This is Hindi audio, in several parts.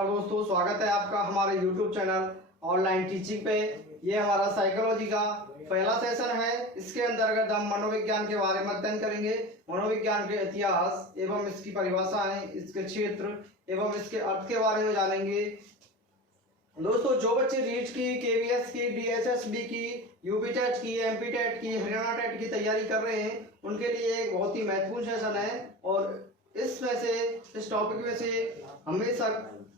नमस्कार दोस्तों, स्वागत है आपका हमारे YouTube चैनल ऑनलाइन टीचिंग पे। ये हमारा साइकोलॉजी का पहला सेशन है। इसके अंतर्गत हम मनोविज्ञान के बारे में अध्ययन करेंगे। मनोविज्ञान के इतिहास एवं इसकी परिभाषाएं, इसके क्षेत्र एवं इसके अर्थ के बारे में जानेंगे। दोस्तों, जो बच्चे रीट की, केवीएस की, डीएसएसबी की, यूपी टेट की, एमपी टेट की, हरियाणा टेट की तैयारी कर रहे हैं, उनके लिए एक बहुत ही महत्वपूर्ण सेशन है। और इस टॉपिक में से हमेशा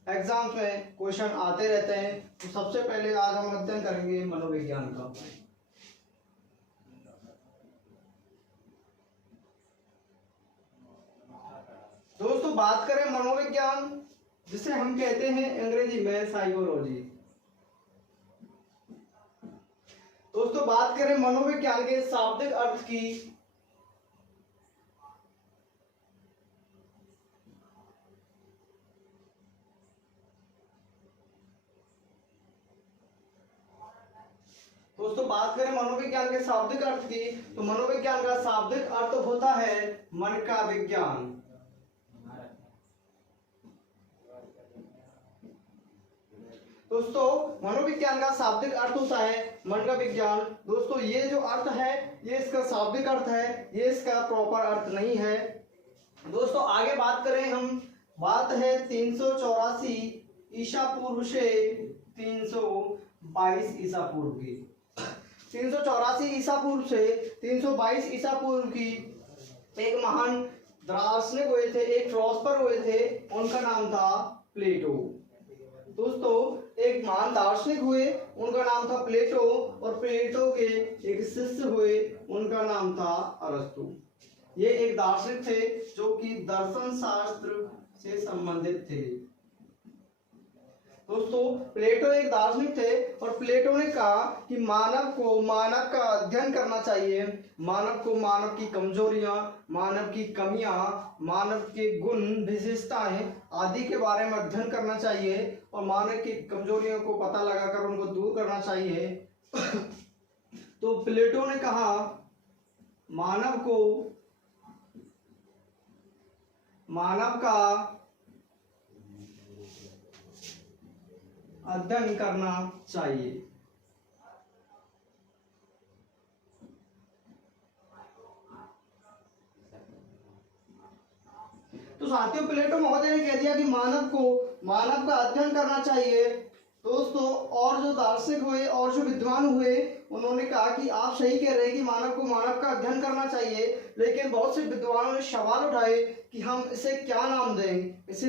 एग्जाम्स में क्वेश्चन आते रहते हैं। तो सबसे पहले आज हम अध्ययन करेंगे मनोविज्ञान का। दोस्तों, बात करें मनोविज्ञान, जिसे हम कहते हैं अंग्रेजी में साइकोलॉजी। दोस्तों, बात करें मनोविज्ञान के शाब्दिक अर्थ की, शाब्दिक अर्थ की, तो मनोविज्ञान का शाब्दिक अर्थ होता है मन का विज्ञान। दोस्तों, मनोविज्ञान का शाब्दिक अर्थ होता है मन का विज्ञान। दोस्तों, ये जो अर्थ है ये इसका शाब्दिक अर्थ है, ये इसका प्रॉपर अर्थ नहीं है। दोस्तों, आगे बात करें हम, बात है 384 ईसा पूर्व से 322 ईसा पूर्व की। 384 ईसा पूर्व से 322 ईसा पूर्व की एक महान दार्शनिक हुए थे, एक फिलोसफर हुए थे, उनका नाम था प्लेटो। दोस्तों, एक महान दार्शनिक हुए, उनका नाम था प्लेटो, और प्लेटो के एक शिष्य हुए, उनका नाम था अरस्तु। ये एक दार्शनिक थे जो कि दर्शन शास्त्र से संबंधित थे। दोस्तों, प्लेटो एक दार्शनिक थे और प्लेटो ने कहा कि मानव का अध्ययन करना चाहिए। मानव को मानव की कमजोरियां, मानव की कमियां, मानव के गुण विशेषताएं आदि के बारे में अध्ययन करना चाहिए और मानव की कमजोरियों को पता लगाकर उनको दूर करना चाहिए। तो प्लेटो ने कहा मानव का अध्ययन करना चाहिए। तो साथियों, प्लेटो महोदय ने कह दिया कि मानव का अध्ययन करना चाहिए। दोस्तों, और जो दार्शनिक हुए और जो विद्वान हुए, उन्होंने कहा कि आप सही कह रहे हैं कि मानव का अध्ययन करना चाहिए, लेकिन बहुत से विद्वानों ने सवाल उठाए कि हम इसे क्या नाम दें, इस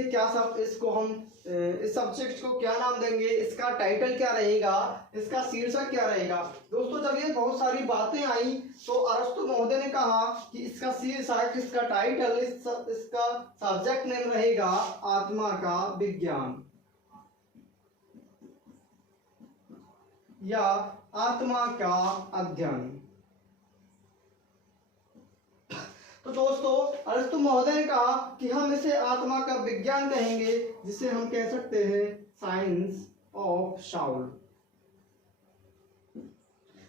सब्जेक्ट को क्या नाम देंगे, इसका टाइटल क्या रहेगा, इसका शीर्षक क्या रहेगा। दोस्तों, जब ये बहुत सारी बातें आई तो अरस्तु महोदय ने कहा कि इसका शीर्षक, इसका टाइटल, इसका सब्जेक्ट नेम रहेगा आत्मा का विज्ञान या आत्मा का अध्ययन। तो दोस्तों, अरस्तु महोदय ने कहा कि हम इसे आत्मा का विज्ञान कहेंगे, जिसे हम कह सकते हैं साइंस ऑफ साउल।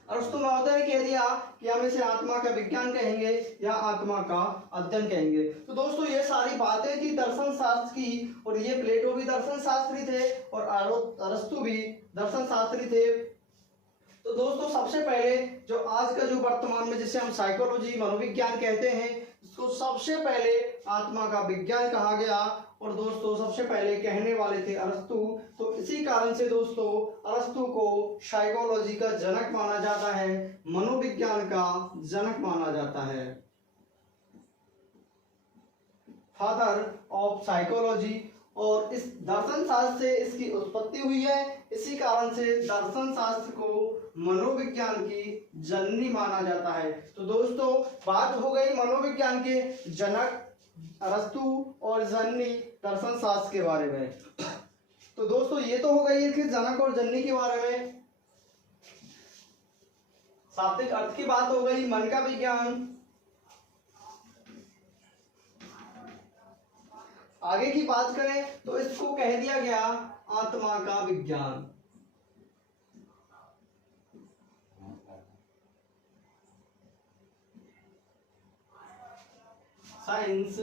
अरस्तु महोदय ने कह दिया कि हम इसे आत्मा का विज्ञान कहेंगे या आत्मा का अध्ययन कहेंगे। तो दोस्तों, ये सारी बातें थी दर्शन शास्त्र की, और ये प्लेटो भी दर्शन शास्त्री थे और अरस्तु भी दर्शन शास्त्री थे। तो दोस्तों, सबसे पहले जो आज का जो वर्तमान में जिसे हम साइकोलॉजी, मनोविज्ञान कहते हैं, इसको सबसे पहले आत्मा का विज्ञान कहा गया। और दोस्तों, सबसे पहले कहने वाले थे अरस्तु। तो इसी कारण से दोस्तों, अरस्तु को साइकोलॉजी का जनक माना जाता है, मनोविज्ञान का जनक माना जाता है, फादर ऑफ साइकोलॉजी। और इस दर्शन शास्त्र से इसकी उत्पत्ति हुई है। इसी कारण से दर्शन शास्त्र को मनोविज्ञान की जननी माना जाता है। तो दोस्तों, बात हो गई मनोविज्ञान के जनक अरस्तु और जननी दर्शन शास्त्र के बारे में। तो दोस्तों, ये तो हो गई इसके जनक और जननी के बारे में। शाब्दिक अर्थ की बात हो गई, मन का विज्ञान। आगे की बात करें तो इसको कह दिया गया आत्मा का विज्ञान। Science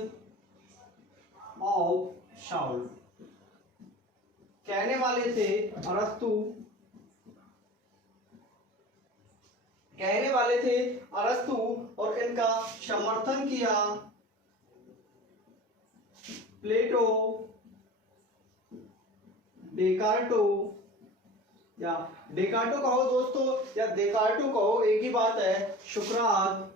of Saul. कहने वाले थे, अरस्तु कहने वाले थे अरस्तु, और इनका समर्थन किया प्लेटो, डेकार्टो, या डेकार्टो कहो दोस्तों या डेकार्टो कहो, एक ही बात है, सुकरात।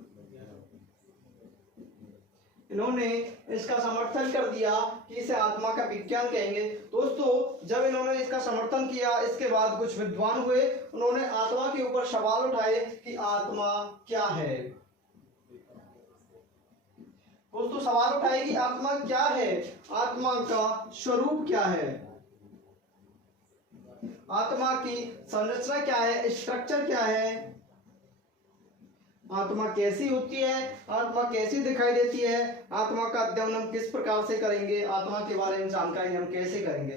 इन्होंने इसका समर्थन कर दिया कि इसे आत्मा का विज्ञान कहेंगे। दोस्तों जब इन्होंने इसका समर्थन किया, इसके बाद कुछ विद्वान हुए, उन्होंने आत्मा के ऊपर सवाल उठाए कि आत्मा क्या है। दोस्तों सवाल उठाए कि आत्मा क्या है, आत्मा का स्वरूप क्या है, आत्मा की संरचना क्या है, स्ट्रक्चर क्या है, आत्मा कैसी होती है, आत्मा कैसी दिखाई देती है, आत्मा का अध्ययन हम किस प्रकार से करेंगे, आत्मा के बारे में जानकारी हम कैसे करेंगे।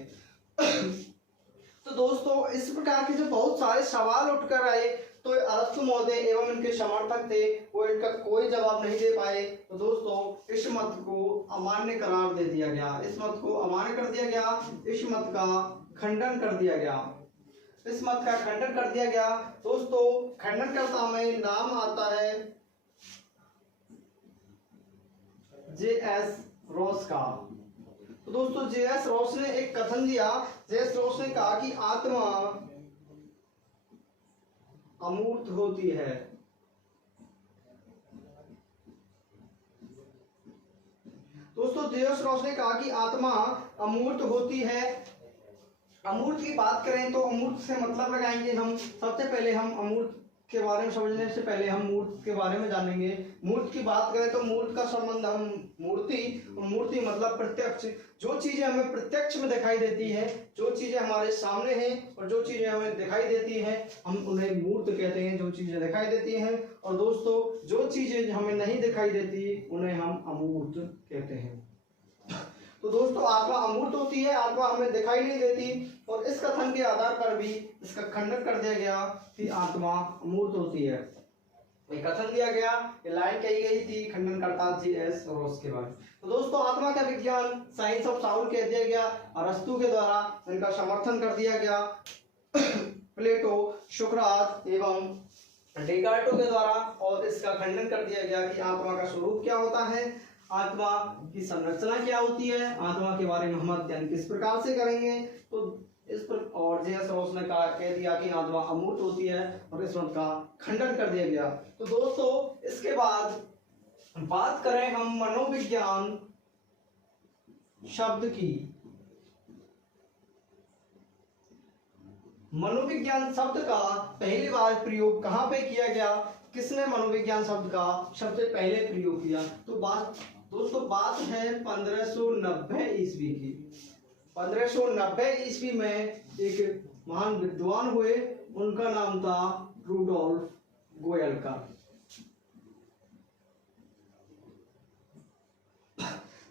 तो दोस्तों इस प्रकार के जो बहुत सारे सवाल उठकर आए, तो अरस्तु महोदय एवं इनके समर्थक थे, वो इनका कोई जवाब नहीं दे पाए। तो दोस्तों इस मत को अमान्य करार दे दिया गया, इस मत को अमान्य कर दिया गया, इस मत का खंडन कर दिया गया, इस मत का खंडन कर दिया गया। दोस्तों खंडनकर्ता में नाम आता है जे.एस. रॉस का। तो दोस्तों जे.एस. रॉस ने एक कथन दिया, जे.एस. रॉस ने कहा कि आत्मा अमूर्त होती है। दोस्तों जे.एस. रॉस ने कहा कि आत्मा अमूर्त होती है। अमूर्त की बात करें तो अमूर्त से मतलब लगाएंगे हम, सबसे पहले हम अमूर्त के बारे में समझने से पहले हम मूर्त के बारे में जानेंगे। मूर्त की बात करें तो मूर्त का संबंध हम मूर्ति मतलब प्रत्यक्ष, जो चीजें हमें प्रत्यक्ष में दिखाई देती है, जो चीजें हमारे सामने हैं और जो चीजें हमें दिखाई देती हैं, हम उन्हें मूर्त कहते हैं, जो चीजें दिखाई देती हैं। और दोस्तों जो चीजें हमें नहीं दिखाई देती उन्हें हम अमूर्त कहते हैं। तो दोस्तों आत्मा अमूर्त होती है, आत्मा हमें दिखाई नहीं देती, और इस कथन के आधार पर भी इसका खंडन कर दिया गया कि आत्मा अमूर्त होती है। एक कथन दिया गया, ये लाइन कही गई थी खंडनकर्ता जे.एस. रॉस के बारे। तो दोस्तों आत्मा का विज्ञान साइंस ऑफ साउंड कह दिया गया, अरस्तु के द्वारा इनका समर्थन कर दिया गया प्लेटो, सुकरात एवं डेकार्टो के द्वारा, और इसका खंडन कर दिया गया कि आत्मा का स्वरूप क्या होता है, आत्मा की संरचना क्या होती है, आत्मा के बारे में हम अध्ययन किस प्रकार से करेंगे। तो इस पर और जे.एस. रॉस ने कह दिया कि आत्मा अमूर्त होती है, और इस मत का खंडन कर दिया गया। तो दोस्तों इसके बाद बात करें हम मनोविज्ञान शब्द की। मनोविज्ञान शब्द का पहली बार प्रयोग कहाँ पे किया गया, किसने मनोविज्ञान शब्द का सबसे पहले प्रयोग किया? तो दोस्तों बात है 1590 ईस्वी की। 1590 ईस्वी में एक महान विद्वान हुए, उनका नाम था रूडोल्फ गोयलकर।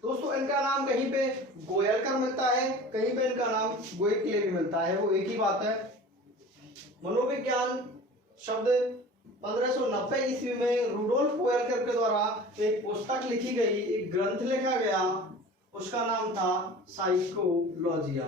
दोस्तों इनका नाम कहीं पे गोयलकर मिलता है, कहीं पे इनका नाम गोयकले भी मिलता है, वो एक ही बात है। मनोविज्ञान शब्द 1590 ईस्वी में रूडोल्फ गोयलकर के द्वारा एक पुस्तक लिखी गई, एक ग्रंथ लिखा गया, उसका नाम था साइकोलॉजिया।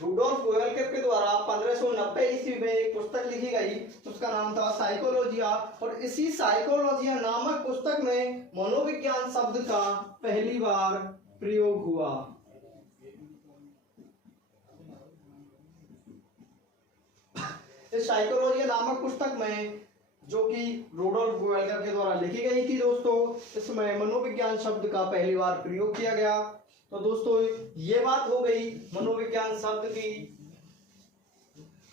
रूडोल्फ गोयलकर के द्वारा 1590 ईस्वी में एक पुस्तक लिखी गई, उसका नाम था साइकोलॉजिया। और इसी साइकोलॉजिया नामक पुस्तक में मनोविज्ञान शब्द का पहली बार प्रयोग हुआ। इस साइकोलॉजिया नामक पुस्तक में, जो कि रूडोल्फ गोयलकर के द्वारा लिखी गई थी दोस्तों, इसमें मनोविज्ञान शब्द का पहली बार प्रयोग किया गया। तो दोस्तों ये बात हो गई मनोविज्ञान शब्द की।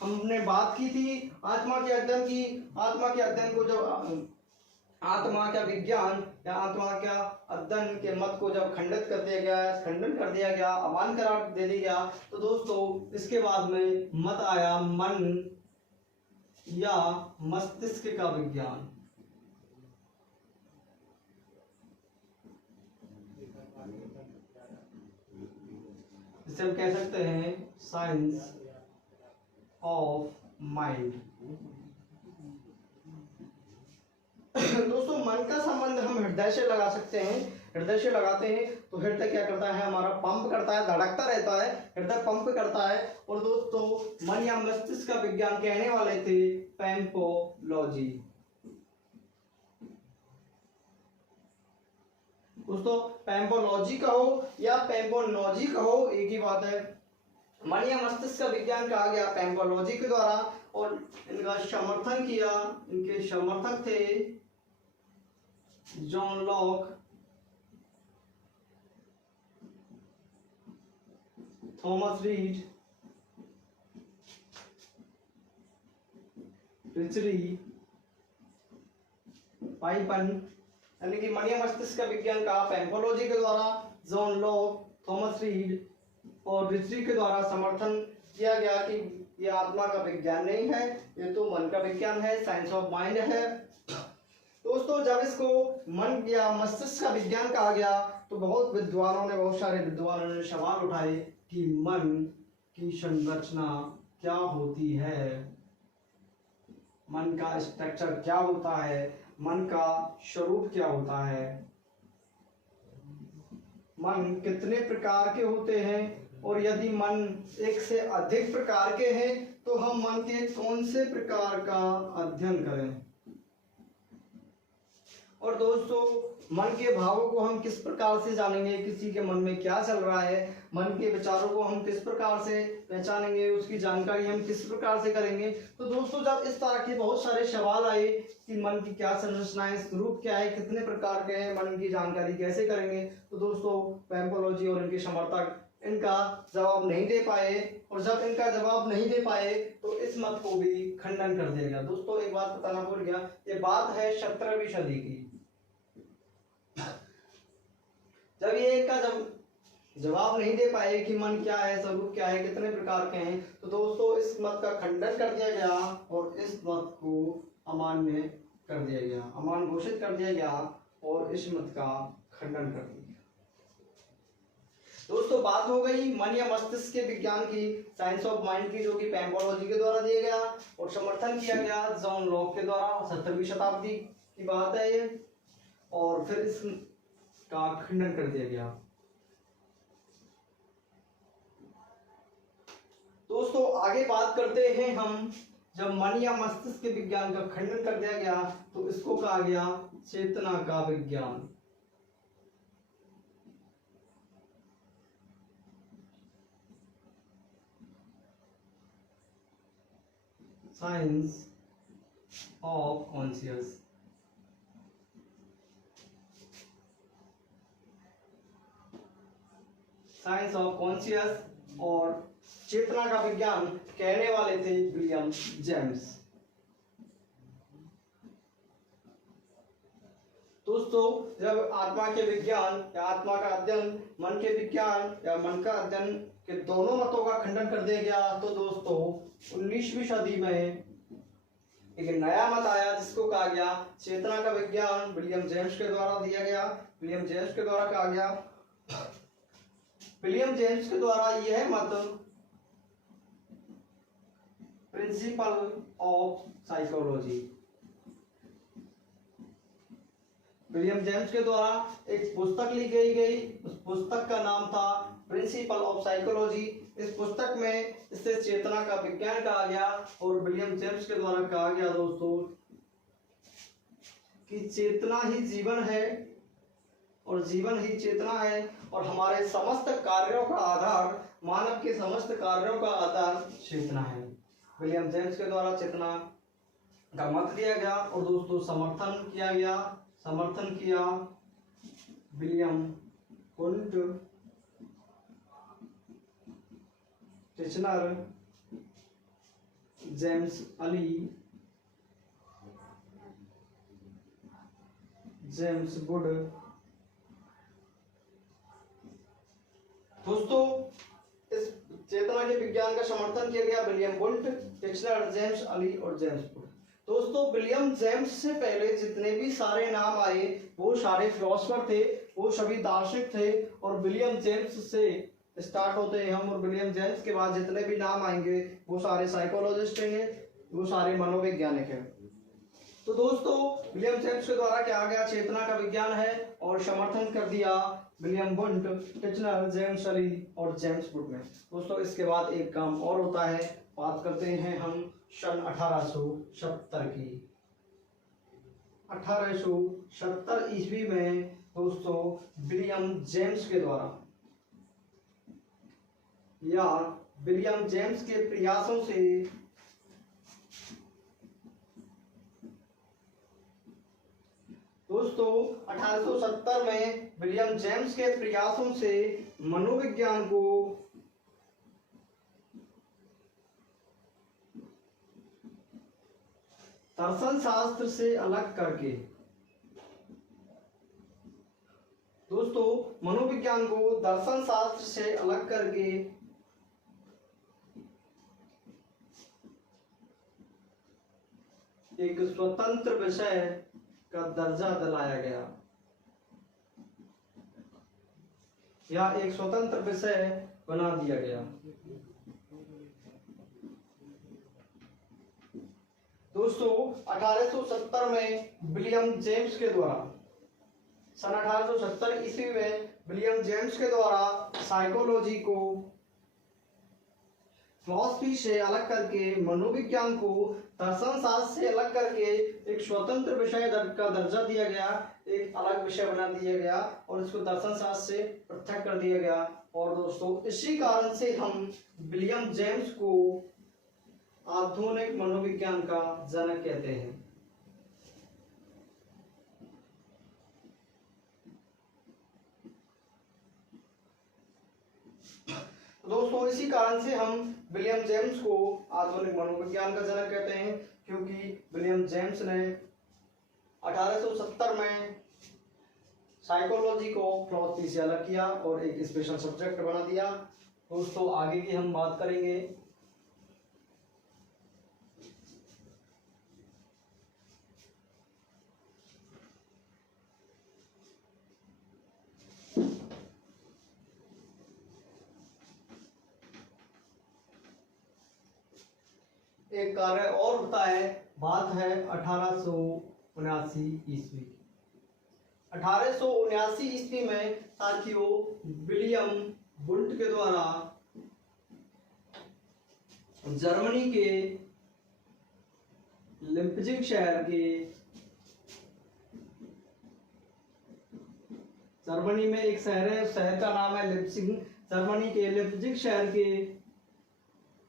हमने बात की थी आत्मा के अध्ययन की। आत्मा के अध्ययन को जब आत्मा का विज्ञान या आत्मा का अध्ययन के मत को जब खंडित कर दिया गया, खंडन कर दिया गया, अमान्य करार दे दिया गया, तो दोस्तों इसके बाद में मत आया मन या मस्तिष्क का विज्ञान। इसे हम कह सकते हैं साइंस ऑफ माइंड। दोस्तों मन का संबंध हम हृदय से लगा सकते हैं। हृदय से लगाते हैं तो हृदय क्या करता है, हमारा पंप करता है, धड़कता रहता है, हृदय पंप करता है। और दोस्तों मन या मस्तिष्क का विज्ञान कहने वाले थे पैम्पोलॉजी। दोस्तों पैम्पोलॉजी कहो या पैम्पोलॉजी कहो एक ही बात है। मन या मस्तिष्क का विज्ञान कहा गया पैम्पोलॉजी के द्वारा और इनका समर्थन किया, इनके समर्थक थे जॉन लॉक, थॉमस रीड, रिचरी, पाइपन। यानी कि मन या मस्तिष्क का विज्ञान कहा पैम्पोलॉजी के द्वारा, जॉन लॉक, थॉमस रीड और रिचरी के द्वारा समर्थन किया गया कि ये आत्मा का विज्ञान नहीं है, ये तो मन का विज्ञान है, साइंस ऑफ माइंड है। दोस्तों जब इसको मन या मस्तिष्क का विज्ञान कहा गया तो बहुत सारे विद्वानों ने सवाल उठाए कि मन की संरचना क्या होती है, मन का स्ट्रक्चर क्या होता है, मन का स्वरूप क्या होता है, मन कितने प्रकार के होते हैं और यदि मन एक से अधिक प्रकार के हैं तो हम मन के कौन से प्रकार का अध्ययन करें। और दोस्तों मन के भावों को हम किस प्रकार से जानेंगे, किसी के मन में क्या चल रहा है, मन के विचारों को हम किस प्रकार से पहचानेंगे, उसकी जानकारी हम किस प्रकार से करेंगे। तो दोस्तों जब इस तरह के बहुत सारे सवाल आए कि मन की क्या संरचना है, स्वरूप क्या है, कितने प्रकार के हैं, मन की जानकारी कैसे करेंगे, तो दोस्तों पैम्पोलॉजी और इनके समर्थक इनका जवाब नहीं दे पाए। और जब इनका जवाब नहीं दे पाए तो इस मत को भी खंडन कर दिया गया। दोस्तों एक बात बताना भूल गया, ये बात है 17वीं सदी की। जब ये इनका जवाब नहीं दे पाए कि मन क्या है, स्वरूप क्या है, कितने प्रकार के हैं, तो दोस्तों इस मत का खंडन कर दिया गया और इस मत को अमान्य कर दिया गया, अमान्य घोषित कर दिया गया और इस मत का खंडन कर दिया। दोस्तों बात हो गई मन या मस्तिष्क के विज्ञान की, साइंस ऑफ माइंड की, जो कि पैम्पोलॉजी के द्वारा दिया गया और समर्थन किया गया जॉन लॉक के द्वारा। 17वीं शताब्दी की बात है ये। और फिर इसका खंडन कर दिया गया। दोस्तों आगे बात करते हैं हम, जब मन या मस्तिष्क के विज्ञान का खंडन कर दिया गया तो इसको कहा गया चेतना का विज्ञान। Science of conscious. Science of conscious और चेतना का विज्ञान कहने वाले थे विलियम जेम्स। दोस्तों जब आत्मा के विज्ञान या आत्मा का अध्ययन, मन के विज्ञान या मन का अध्ययन के दोनों मतों का खंडन कर दिया गया तो दोस्तों 19वीं सदी में एक नया मत आया जिसको कहा गया चेतना का विज्ञान। विलियम जेम्स के द्वारा दिया गया, विलियम जेम्स के द्वारा कहा गया। विलियम जेम्स के द्वारा यह मत principle of psychology, William James के द्वारा एक पुस्तक लिखी गई, उस पुस्तक का नाम था प्रिंसिपल ऑफ साइकोलॉजी। इस पुस्तक में इसे चेतना का विज्ञान कहा गया और विलियम जेम्स के द्वारा कहा गया दोस्तों कि चेतना ही जीवन है और जीवन ही चेतना है और हमारे समस्त कार्यों का आधार, मानव के समस्त कार्यों का आधार चेतना है। विलियम जेम्स के द्वारा चेतना का मत दिया गया और दोस्तों समर्थन किया विलियम कुंट, टिचनर, जेम्स अली, जेम्स गुड। दोस्तों इस चेतना के विज्ञान का समर्थन किया गया विलियम बुल्ट, टिचनर, जेम्स अली और जेम्स गुड। दोस्तों विलियम जेम्स से पहले जितने भी सारे नाम आए वो सारे फिलोसफर थे, वो सभी दार्शनिक थे और विलियम जेम्स से स्टार्ट होते हैं हम और विलियम जेम्स के बाद जितने भी नाम आएंगे वो सारे साइकोलॉजिस्ट हैं, वो सारे मनोवैज्ञानिक हैं। तो दोस्तों विलियम जेम्स के द्वारा क्या गया चेतना का विज्ञान है और समर्थन कर दिया विलियम वुंट, टिचनर, जेम्स अली और जेम्स गुडमैन। दोस्तों इसके बाद एक काम और होता है, बात करते हैं हम सन 1870 की। 1870 ईस्वी में दोस्तों विलियम जेम्स के द्वारा या विलियम जेम्स के प्रयासों से दोस्तों 1870 में विलियम जेम्स के प्रयासों से मनोविज्ञान को दर्शन शास्त्र से अलग करके दोस्तों मनोविज्ञान को दर्शन शास्त्र से अलग करके एक स्वतंत्र विषय का दर्जा दिलाया गया या एक स्वतंत्र विषय बना दिया गया। दोस्तों 1870 में विलियम जेम्स के द्वारा सन 1870 ईस्वी में विलियम जेम्स के द्वारा साइकोलॉजी को फिलॉसफी से अलग करके, मनोविज्ञान को दर्शन शास्त्र से अलग करके एक स्वतंत्र विषय का दर्जा दिया गया, एक अलग विषय बना दिया गया और इसको दर्शन शास्त्र से पृथक कर दिया गया। और दोस्तों इसी कारण से हम विलियम जेम्स को आधुनिक मनोविज्ञान का जनक कहते हैं। दोस्तों इसी कारण से हम विलियम जेम्स को आधुनिक मनोविज्ञान का जनक कहते हैं, क्योंकि विलियम जेम्स ने 1870 में साइकोलॉजी को फिलॉसफी से अलग किया और एक स्पेशल सब्जेक्ट बना दिया। दोस्तों आगे की हम बात करेंगे एक कार्य और होता है, बात है 1879 ईस्वी। 1879 ईस्वी में साथियों विलियम वुंट के द्वारा जर्मनी के लिप्जिग शहर के जर्मनी में एक शहर है, शहर का नाम है लिप्जिग। जर्मनी के लिप्जिग शहर के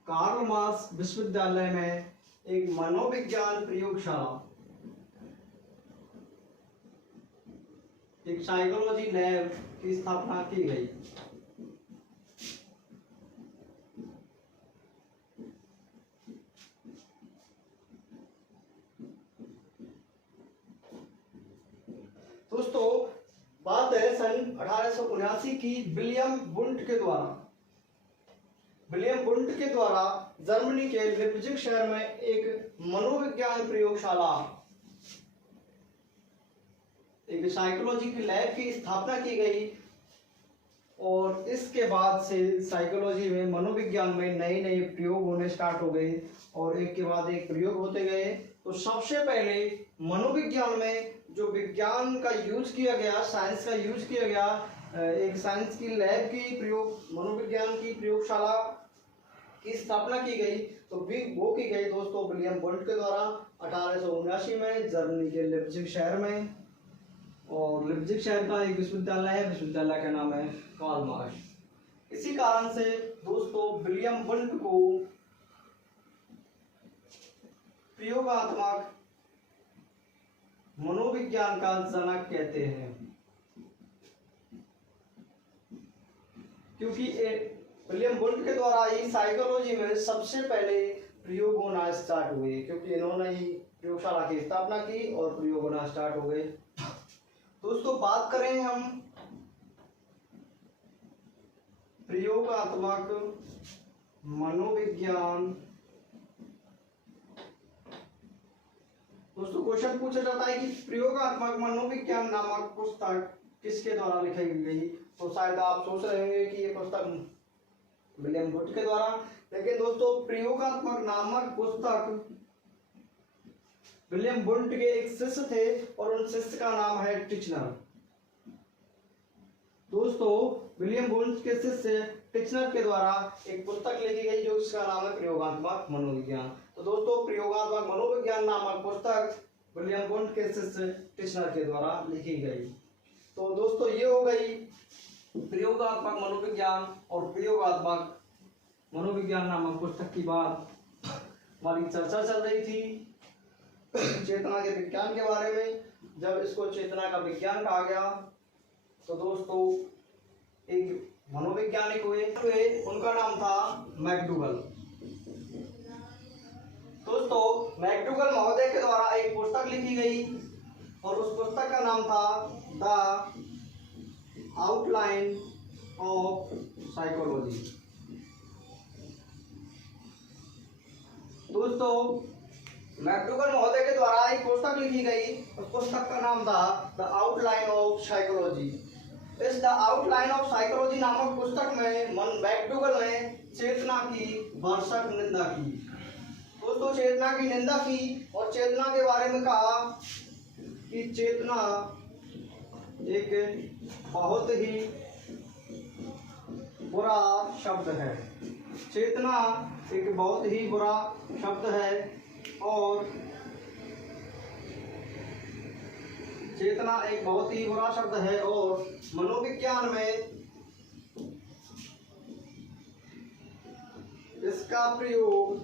कार्ल मार्क्स विश्वविद्यालय में एक मनोविज्ञान प्रयोगशाला, एक साइकोलॉजी लैब की स्थापना की गई। दोस्तों बात है सन 1879 की। विलियम वुंट के द्वारा जर्मनी के लिप्जिग शहर में एक मनोविज्ञान प्रयोगशाला, एक साइकोलॉजी की लैब की स्थापना की गई और इसके बाद से साइकोलॉजी में, मनोविज्ञान में नए नए प्रयोग होने स्टार्ट हो गए और एक के बाद एक प्रयोग होते गए। तो सबसे पहले मनोविज्ञान में जो विज्ञान का यूज किया गया, साइंस का यूज किया गया, एक साइंस की लैब की मनोविज्ञान की प्रयोगशाला की स्थापना की गई। तो वो की गई दोस्तों विलियम वुंट के द्वारा 1879 में जर्मनी के लिप्जिग शहर में। और लिप्जिग शहर का एक विश्वविद्यालय है, विश्वविद्यालय का नाम है कार्ल मार्क्स। इसी कारण से दोस्तों विलियम वुंट को प्रयोगात्मक मनोविज्ञान का जनक कहते हैं, क्योंकि विलियम वुंट के द्वारा ही साइकोलॉजी में सबसे पहले प्रयोग होना स्टार्ट हुए, क्योंकि इन्होंने ही प्रयोगशाला की स्थापना की और प्रयोग होना स्टार्ट हो गए। दोस्तों बात करें हम प्रयोगात्मक मनोविज्ञान। दोस्तों क्वेश्चन पूछा जाता है कि प्रयोगात्मक मनोविज्ञान नामक पुस्तक किसके द्वारा लिखी गई। तो शायद आप सोच रहे होंगे कि ये पुस्तक विलियम वुंट के द्वारा, लेकिन दोस्तों प्रयोगात्मक नामक पुस्तक विलियम वुंट के एक शिष्य थे और उन शिष्य का नाम है टिचनर। दोस्तों विलियम वुंट के शिष्य टिचनर के द्वारा एक पुस्तक लिखी गई जो इसका नाम है प्रयोगात्मक मनोविज्ञान। तो दोस्तों प्रयोगात्मक मनोविज्ञान नामक पुस्तक विलियम वुंट के शिष्य टिचनर के द्वारा लिखी गई। तो दोस्तों ये हो गई प्रयोगात्मक मनोविज्ञान और प्रयोगात्मक मनोविज्ञान नामक पुस्तक की बात हमारी चर्चा चल रही थी चेतना के विज्ञान के बारे में। जब इसको चेतना का विज्ञान कहा गया तो दोस्तों एक मनोवैज्ञानिक हुए, उनका नाम था मैकडूगल। दोस्तों मैकडूगल महोदय के द्वारा एक पुस्तक लिखी गई और उस पुस्तक का नाम था द आउटलाइन ऑफ साइकोलॉजी। दोस्तों मैकडूगल महोदय के द्वारा एक पुस्तक लिखी गई, उस पुस्तक का नाम था द आउटलाइन ऑफ साइकोलॉजी। इस द आउटलाइन ऑफ साइकोलॉजी नामक पुस्तक में मैकडूगल ने चेतना की भरसक निंदा की। दोस्तों चेतना की निंदा की और चेतना के बारे में कहा कि चेतना एक बहुत ही बुरा शब्द है। चेतना एक बहुत ही बुरा शब्द है और चेतना एक बहुत ही बुरा शब्द है और मनोविज्ञान में इसका प्रयोग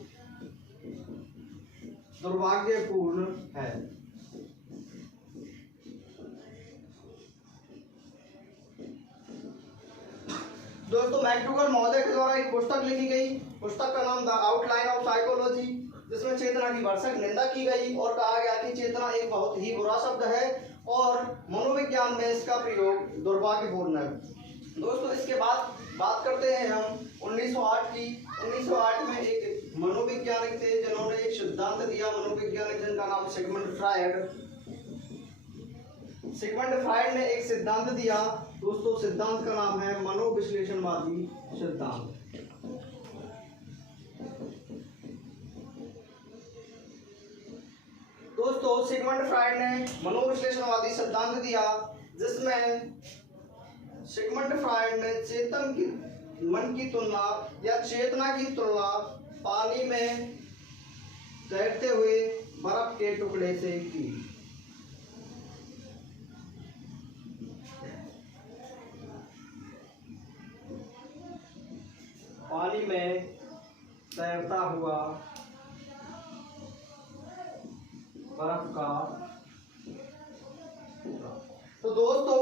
दुर्भाग्यपूर्ण है। दोस्तों मैकडूगल महोदय के द्वारा एक पुस्तक लिखी गई, पुस्तक का नाम द आउटलाइन ऑफ साइकोलॉजी, जिसमें चेतना की भरसक निंदा की गई और कहा गया कि चेतना एक बहुत ही बुरा शब्द है और मनोविज्ञान में इसका प्रयोग दुर्भाग्यपूर्ण है। दोस्तों इसके बाद बात करते हैं हम 1908 की। 1908 में एक मनोवैज्ञानिक थे जिन्होंने एक सिद्धांत दिया, मनोवैज्ञानिक जिनका नाम सिगमंड फ्रायड। सिगमंड फ्रायड ने एक सिद्धांत दिया। दोस्तों सिद्धांत का नाम है मनोविश्लेषणवादी सिद्धांत। दोस्तों सिगमंड फ्रायड ने मनोविश्लेषणवादी सिद्धांत दिया, जिसमें सिगमंड फ्रायड ने चेतन की मन की तुलना या चेतना की तुलना पानी में तैरते हुए बर्फ के टुकड़े से की। पानी में तैरता हुआ बर्फ का। तो दोस्तों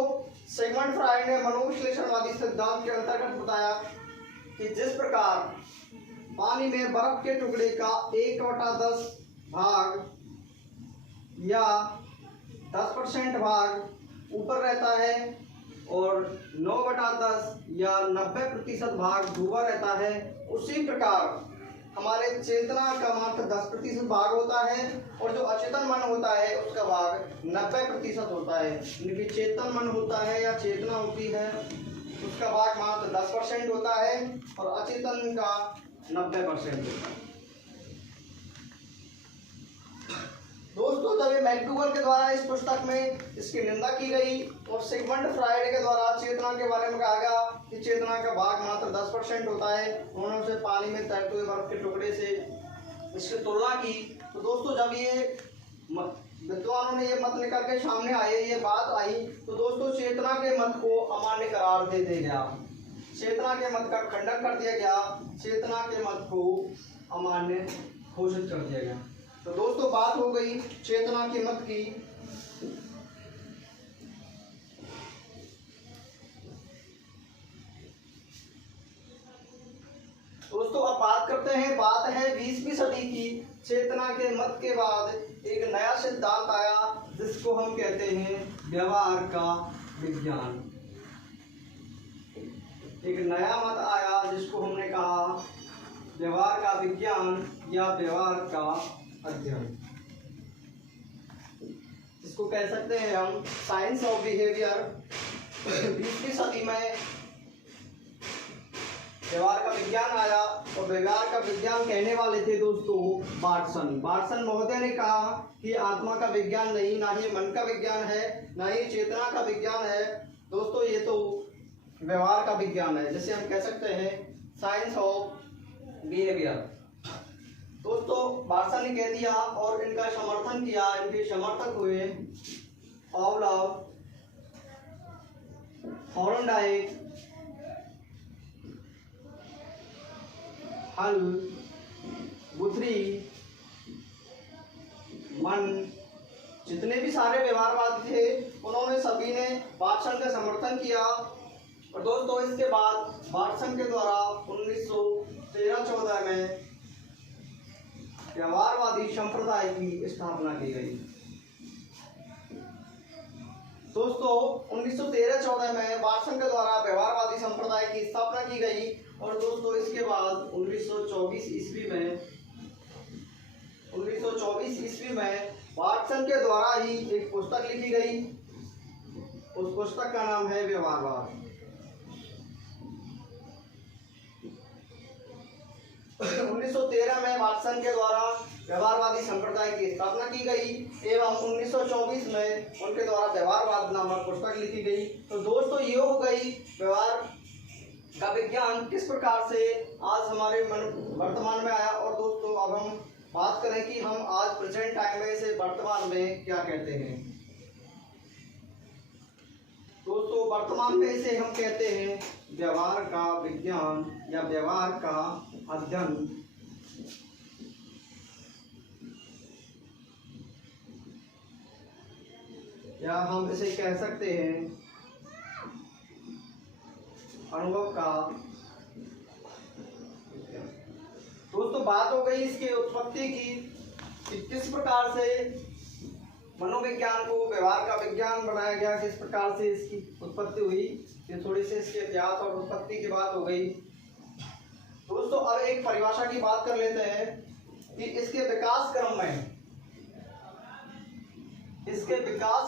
सिगमंड फ्रायड ने मनोविश्लेषणवादी सिद्धांत के अंतर्गत बताया कि जिस प्रकार पानी में बर्फ के टुकड़े का 1/10 भाग या 10% भाग ऊपर रहता है और 9/10 या 90% भाग डूबा रहता है, उसी प्रकार हमारे चेतना का मात्र 10% भाग होता है और जो अचेतन मन होता है उसका भाग 90% होता है। यानी चेतन मन होता है या चेतना होती है उसका भाग मात्र 10% होता है और अचेतन का 90% होता है। दोस्तों जब ये मैकडूगल के द्वारा इस पुस्तक में इसकी निंदा की गई और सिगमंड फ्रायड के द्वारा चेतना के बारे में कहा गया कि चेतना का भाग मात्र 10% होता है, उन्होंने उसे पानी में तैरते हुए बर्फ के टुकड़े से इसकी तुलना की। तो दोस्तों जब ये विद्वानों ने ये मत निकल के सामने आए, ये बात आई, तो दोस्तों चेतना के मत को अमान्य करार दे दिया गया, चेतना के मत का खंडन कर दिया गया, चेतना के मत को अमान्य घोषित कर दिया गया। तो दोस्तों बात हो गई चेतना के मत की। दोस्तों अब बात करते हैं, बात है 20वीं सदी की। चेतना के मत के बाद एक नया सिद्धांत आया जिसको हम कहते हैं व्यवहार का विज्ञान। एक नया मत आया जिसको हमने कहा व्यवहार का विज्ञान या व्यवहार का अध्ययन, इसको कह सकते हैं हम साइंस ऑफ बिहेवियर। 20वीं सदी में व्यवहार का विज्ञान आया और व्यवहार का विज्ञान कहने वाले थे दोस्तों बार्टसन। बार्टसन महोदय ने कहा कि आत्मा का विज्ञान नहीं, ना ही मन का विज्ञान है, ना ही चेतना का विज्ञान है दोस्तों, ये तो व्यवहार का विज्ञान है, जिसे हम कह सकते हैं साइंस ऑफ बिहेवियर। दोस्तों बार्टसन ने कह दिया और इनका समर्थन किया, इनके समर्थक हुए पावलोव, थॉर्नडाइक, हल, गुथरी, मन, जितने भी सारे व्यवहारवादी थे उन्होंने सभी ने बार्टसन का समर्थन किया। और दोस्तों इसके बाद बार्टसन के द्वारा 1913-14 में व्यवहारवादी संप्रदाय की स्थापना की गई। दोस्तों 1913-14 में बार्टसन के द्वारा व्यवहारवादी संप्रदाय की स्थापना की गई। और दोस्तों इसके बाद 1924 ईस्वी में बार्टसन के द्वारा ही एक पुस्तक लिखी गई। उस पुस्तक का नाम है व्यवहारवाद। 1913 में बार्टसन के द्वारा व्यवहारवादी संप्रदाय की स्थापना की गई एवं 1924 में उनके द्वारा व्यवहारवाद नामक पुस्तक लिखी गई। तो दोस्तों ये हो गई व्यवहार का विज्ञान किस प्रकार से आज हमारे वर्तमान में आया। और दोस्तों अब हम बात करें कि हम आज प्रेजेंट टाइम में से वर्तमान में क्या कहते हैं। दोस्तों वर्तमान में इसे हम कहते हैं व्यवहार का विज्ञान या व्यवहार का अध्ययन। या हम इसे कह सकते हैं अनुभव का। दोस्तों बात हो गई इसके उत्पत्ति की कि किस प्रकार से मनोविज्ञान को व्यवहार का विज्ञान बनाया गया, किस प्रकार से इसकी उत्पत्ति हुई। ये थोड़ी सी इसके इतिहास और उत्पत्ति की बात हो गई। दोस्तों अब एक परिभाषा की बात कर लेते हैं कि इसके विकास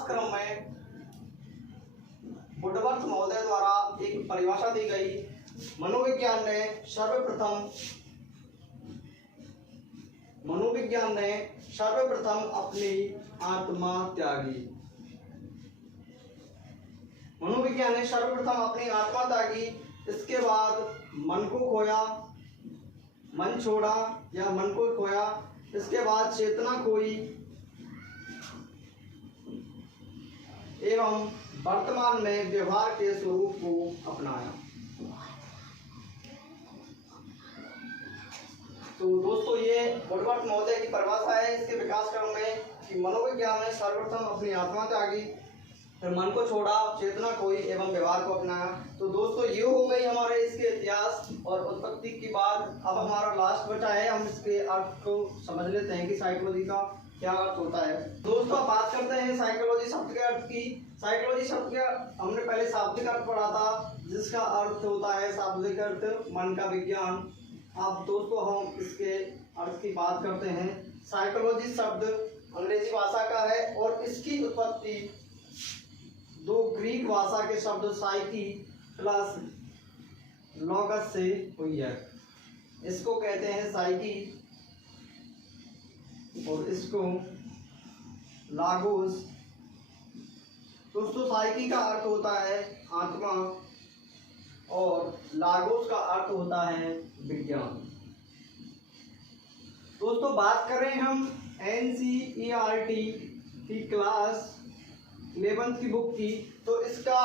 क्रम में वुडवर्थ महोदय द्वारा एक परिभाषा दी गई। मनोविज्ञान ने सर्वप्रथम अपनी आत्मा त्यागी। मनोविज्ञान ने सर्वप्रथम अपनी आत्मा त्यागी, इसके बाद मन को खोया, मन छोड़ा या मन को खोया, इसके बाद चेतना खोई एवं वर्तमान में व्यवहार के स्वरूप को अपनाया। तो दोस्तों ये वुडवर्थ महोदय की परिभाषा है इसके विकास क्रम में कि मनोविज्ञान ने सर्वप्रथम अपनी आत्मा त्यागी, फिर मन को छोड़ा, चेतना खोई एवं व्यवहार को अपनाया। तो दोस्तों ये हो गई हमारे इसके इतिहास और उत्पत्ति की बात। अब हमारा लास्ट बचा है, हम इसके अर्थ को समझ लेते हैं कि साइकोलॉजी का क्या अर्थ होता है। दोस्तों अब बात करते हैं साइकोलॉजी शब्द के अर्थ की। साइकोलॉजी शब्द का हमने पहले शाब्दिक अर्थ पढ़ा था, जिसका अर्थ होता है शाब्दिक अर्थ मन का विज्ञान। अब दोस्तों हम इसके अर्थ की बात करते हैं। साइकोलॉजी शब्द अंग्रेजी भाषा का है और इसकी उत्पत्ति दो ग्रीक भाषा के शब्द साइकी प्लस लॉगस से हुई है। इसको कहते हैं साइकी और इसको लागोस। दोस्तों साइकी का अर्थ होता है आत्मा और लागोस का अर्थ होता है विज्ञान। दोस्तों बात करें हम NCERT की क्लास 11th की बुक की, तो इसका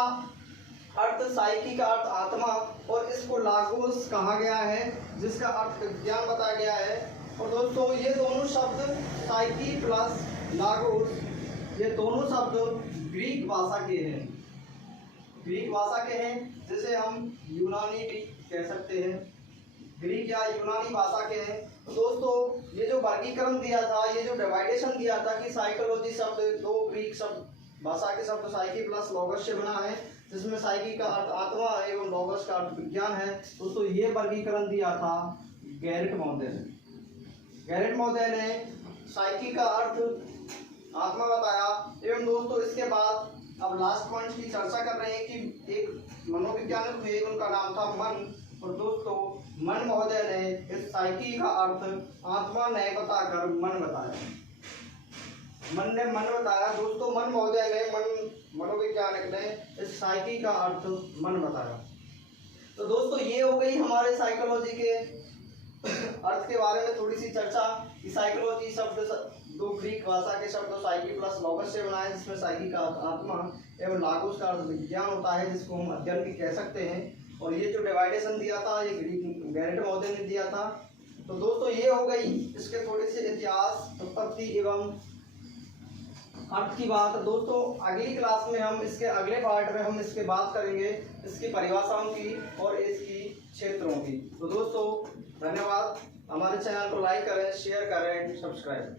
अर्थ साइकी का अर्थ आत्मा और इसको लागोस कहा गया है, जिसका अर्थ विज्ञान बताया गया है। और दोस्तों ये दोनों शब्द साइकी प्लस लागोस, ये दोनों शब्द ग्रीक भाषा के हैं, जिसे हम यूनानी भी कह सकते हैं, ग्रीक या यूनानी भाषा के हैं। तो दोस्तों ये जो वर्गीकरण दिया था, ये जो डिवाइडेशन दिया था कि साइकोलॉजी शब्द दो ग्रीक शब्द भाषा के शब्द साइकी प्लस लॉगस से बना है, जिसमें साइकी का अर्थ आत्मा एवं लॉगस का अर्थ विज्ञान है। दोस्तों ये वर्गीकरण दिया था गैरेट महोदय ने साइकी का अर्थ आत्मा बताया। एवं दोस्तों इसके बाद अब लास्ट पॉइंट की चर्चा कर रहे हैं कि एक मनोवैज्ञानिक हुए, उनका नाम था मन। और दोस्तों मन महोदय ने इस साइकी का अर्थ आत्मा ने बताकर मन बताया। मन ने मन बताया दोस्तों, मन महोदय ने मनोवैज्ञानिक ने इस साइकी का अर्थ मन बताया। तो दोस्तों ये हो गई हमारे साइकोलॉजी के अर्थ के बारे में थोड़ी सी चर्चा कि साइकोलॉजी शब्द दो ग्रीक भाषा के शब्द साइकी प्लस लॉगस से बना है, जिसमें साइकी का आत्मा एवं लागोस का अर्थ विज्ञान होता है, जिसको हम अध्ययन भी कह सकते हैं। और ये जो डिवाइडेशन दिया था ये ग्रीक गैरेट महोदय ने दिया था। तो दोस्तों ये हो गई इसके थोड़े से इतिहास, उत्पत्ति एवं अर्थ की बात। दोस्तों अगली क्लास में हम इसके अगले पार्ट में हम इसके बात करेंगे इसकी परिभाषाओं की और इसकी क्षेत्रों की। तो दोस्तों धन्यवाद। हमारे चैनल को लाइक करें, शेयर करें, सब्सक्राइब।